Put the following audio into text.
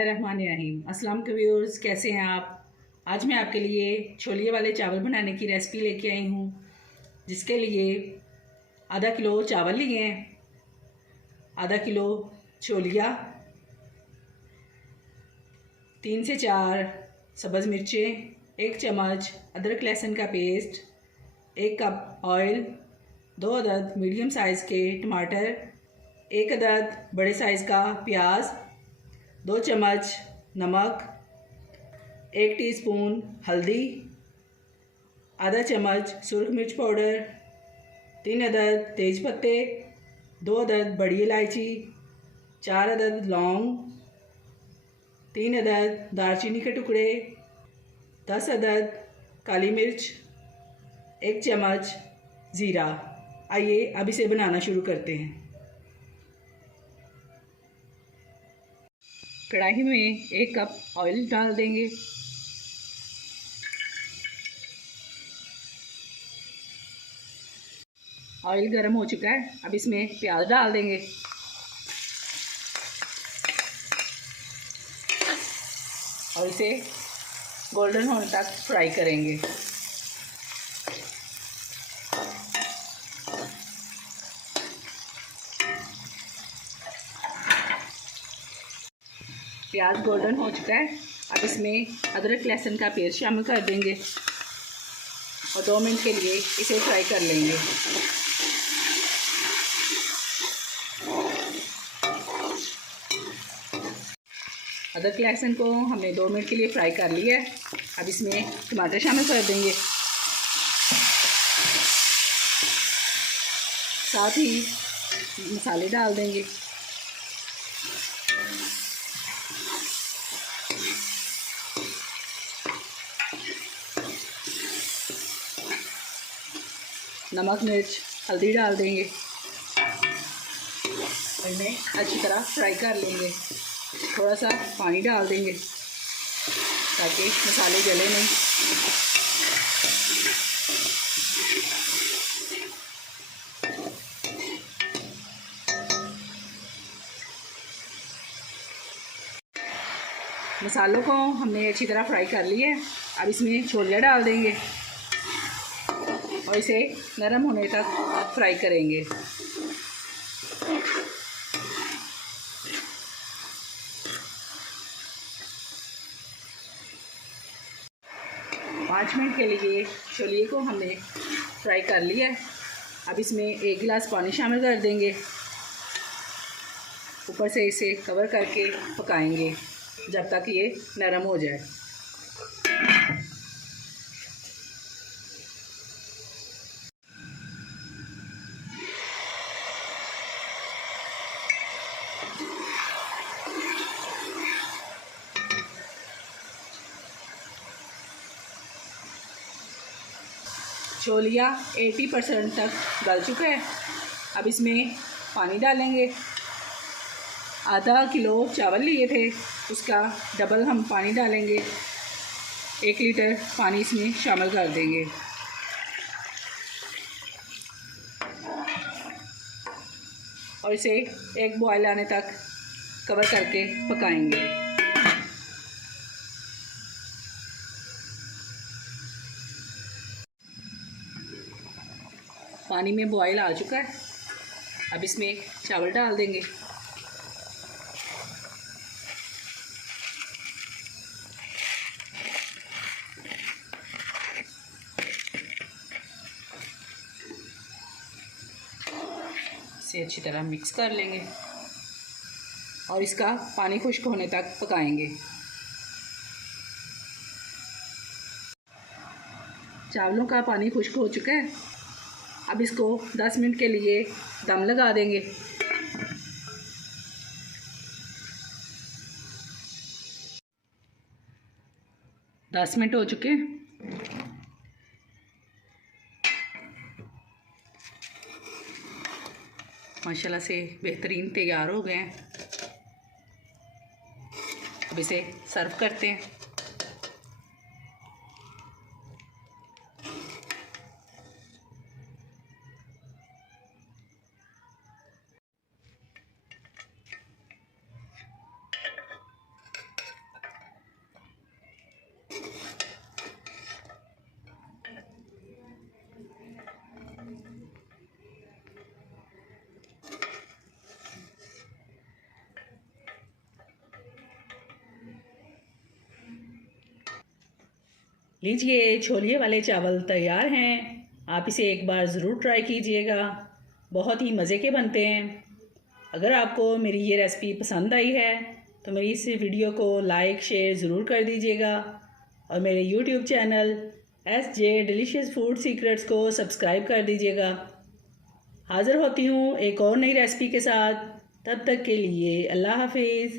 बिस्मिल्लाहिर्रहमानिर्रहीम। अस्सलाम व्यूअर्स, कैसे हैं आप। आज मैं आपके लिए छोलिए वाले चावल बनाने की रेसिपी लेके आई हूँ, जिसके लिए आधा किलो चावल लिए हैं, आधा किलो छोलिया, 3 से 4 सब्ज़ मिर्चें, 1 चम्मच अदरक लहसुन का पेस्ट, 1 कप ऑयल, 2 अदद मीडियम साइज़ के टमाटर, 1 अदद बड़े साइज़ का प्याज, 2 चम्मच नमक, 1 टीस्पून हल्दी, आधा चम्मच सुरख मिर्च पाउडर, 3 अदद तेज पत्ते, 2 अदद बड़ी इलायची, 4 अदद लौंग, 3 अदद दालचीनी के टुकड़े, 10 अदद काली मिर्च, 1 चम्मच ज़ीरा। आइए अब इसे बनाना शुरू करते हैं। कढ़ाई में 1 कप ऑयल डाल देंगे। ऑयल गर्म हो चुका है, अब इसमें प्याज डाल देंगे और इसे गोल्डन होने तक फ्राई करेंगे। प्याज गोल्डन हो चुका है, अब इसमें अदरक लहसुन का पेस्ट शामिल कर देंगे और 2 मिनट के लिए इसे फ्राई कर लेंगे। अदरक लहसुन को हमने 2 मिनट के लिए फ्राई कर लिया है, अब इसमें टमाटर शामिल कर देंगे, साथ ही मसाले डाल देंगे। नमक मिर्च हल्दी डाल देंगे, इन्हें अच्छी तरह फ्राई कर लेंगे। थोड़ा सा पानी डाल देंगे ताकि मसाले जले नहीं। मसालों को हमने अच्छी तरह फ्राई कर लिया है, अब इसमें छोलिया डाल देंगे और इसे नरम होने तक फ्राई करेंगे। पाँच मिनट के लिए छोलिए को हमने फ्राई कर लिया है, अब इसमें 1 गिलास पानी शामिल कर देंगे। ऊपर से इसे कवर करके पकाएंगे जब तक ये नरम हो जाए। छोलिया 80% तक गल चुका है, अब इसमें पानी डालेंगे। आधा किलो चावल लिए थे, उसका डबल हम पानी डालेंगे। 1 लीटर पानी इसमें शामिल कर देंगे और इसे एक बॉयल आने तक कवर करके पकाएंगे। पानी में बॉयल आ चुका है, अब इसमें चावल डाल देंगे। इसे अच्छी तरह मिक्स कर लेंगे और इसका पानी खुश्क होने तक पकाएंगे। चावलों का पानी खुश्क हो चुका है, अब इसको 10 मिनट के लिए दम लगा देंगे। दस मिनट हो चुके हैं, माशाल्लाह से बेहतरीन तैयार हो गए हैं। अब इसे सर्व करते हैं। लीजिए, छोले वाले चावल तैयार हैं। आप इसे एक बार ज़रूर ट्राई कीजिएगा, बहुत ही मज़े के बनते हैं। अगर आपको मेरी ये रेसिपी पसंद आई है तो मेरी इस वीडियो को लाइक शेयर ज़रूर कर दीजिएगा और मेरे YouTube channel SJ delicious food secrets को सब्सक्राइब कर दीजिएगा। हाज़िर होती हूँ एक और नई रेसिपी के साथ, तब तक के लिए अल्लाह हाफिज़।